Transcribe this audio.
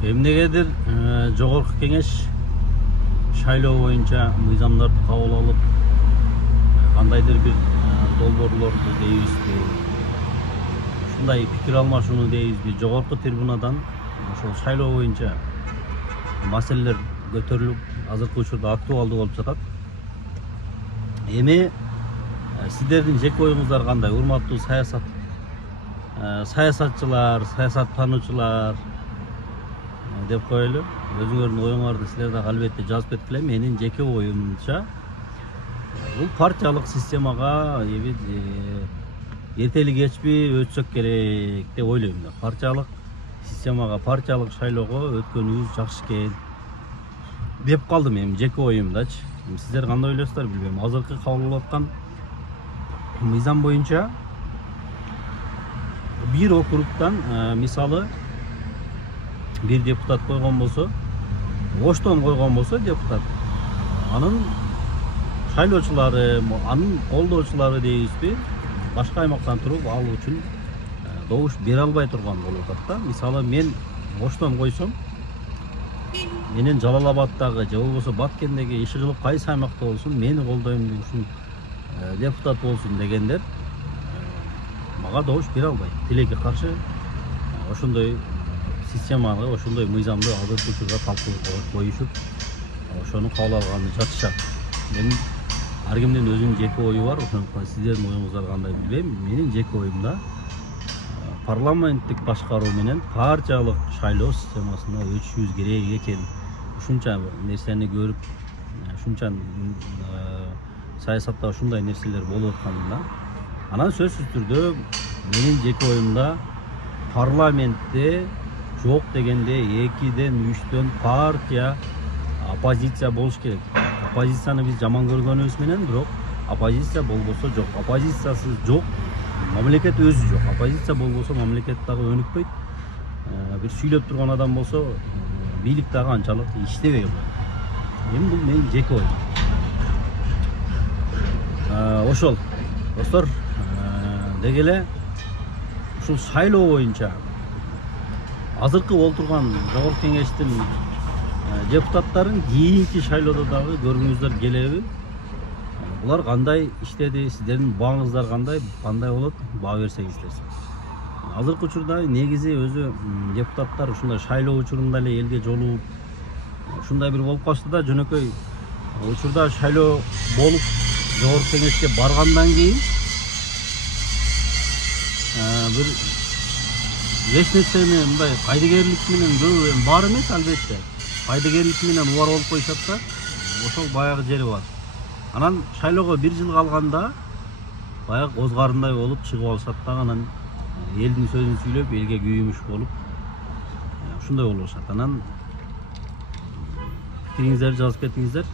Эмнегедир жогорку кеңеш шайлоо боюнча мыйзамдарды кабыл алып, кандайдыр бир долбоорлорду дейбизби, ушундай пикир алмашууну дейбизби, жогорку трибунадан ошол шайлоо боюнча маселелер көтөрүлүп, азыркы учурда актуалдуу болуп жатат. Эми сиздердин жеке оюңуздар кандай, урматтуу саясатчылар, саясаттануучулар деп коелу. Өзүңөрдүн оюңарды силер дагы албетте жазып кеткиле. Менин жеке оюмча бул партиялык системага эртели кечпи өтсөк керек деп ойлойм. Партиялык системага, партиялык шайлоого өткөнүбүз жакшы экен деп калдым эми жеке оюмдачы. Сиздер кандай ойлойсуздар билбейм. Азыркы кабыл аткан мыйзам боюнча бир округтан мисалы бир депутат койгон болсо, оштон койгон болсо депутат, анын шайлоочулары, анын колдоочулары дейбизби, башка аймактан туруп ал үчүн добуш бере албай турган болуп атат да. Мисалы мен оштон койсом, менен Жалал Абадтагы же болбосо Баткендеги иши кылып кайсы аймакта болсун, мени колдойм ушун депутат болсун дегендер мага добуш бере албайт. Тилекке каршы ошондой системаны, ошондой мыйзамды азыркы учурда талкууга коюшуп, ошону кабыл алганы жатышат. Мен ар кимдин өзүнүн жеке ою бар, ошондуктан сиздердин оюңуздар кандай билбейм. Менин жеке оюмда парламенттик башкаруу менен партиялык шайлоо системасына өтүшүбүз керек экен. Ушунча нерсени көрүп, ушунча саясатта ушундай нерселер болуп атканда, анан сөзсүз түрдө менин жеке оюмда парламентте жок дегенде 2-ден 3-төн партия, оппозиция болуш керек. Оппозицияны биз жаман көргөнүбүз менен, бирок оппозиция болбосо жок. Оппозициясыз жок, мамлекет өзү жок. Оппозиция болбосо мамлекет дагы өнүкпөйт. Бир сүйлөп турган адам болсо, бийлик дагы анчалык иштебей коет. Эми бул менин жеке оюм. Ошол достор, деги эле ушул шайлоо боюнча азыркы олтурган жогорку кеңештин депутаттарын кийинки шайлоодо дагы көргүңүздөр келеби? Булар кандай иштеди, сиздердин бааңыздар кандай болот, баа берсеңиздер. Азыркы учурда негизи өзү депутаттар ушундай шайлоо учурунда эле элге жолугуп, ушундай бир болуп калышты да, жөнөкөй учурда шайлоо болуп жогорку кеңешке баргандан кийин бир эч нерсени мындай кайдыгерлик менен көп бар эмес, албетте. Кайдыгерлик менен убар болуп коюшат да, ошол баягы жери бар. Анан шайлоого 1 жыл калганда баягы коз карындай болуп чыгып алышат да, анан элдин сөзүн сүйлөп, элге күйүмүш болуп, ушундай болуп атат. Анан пикириңиздерди жазып кетиңиздер.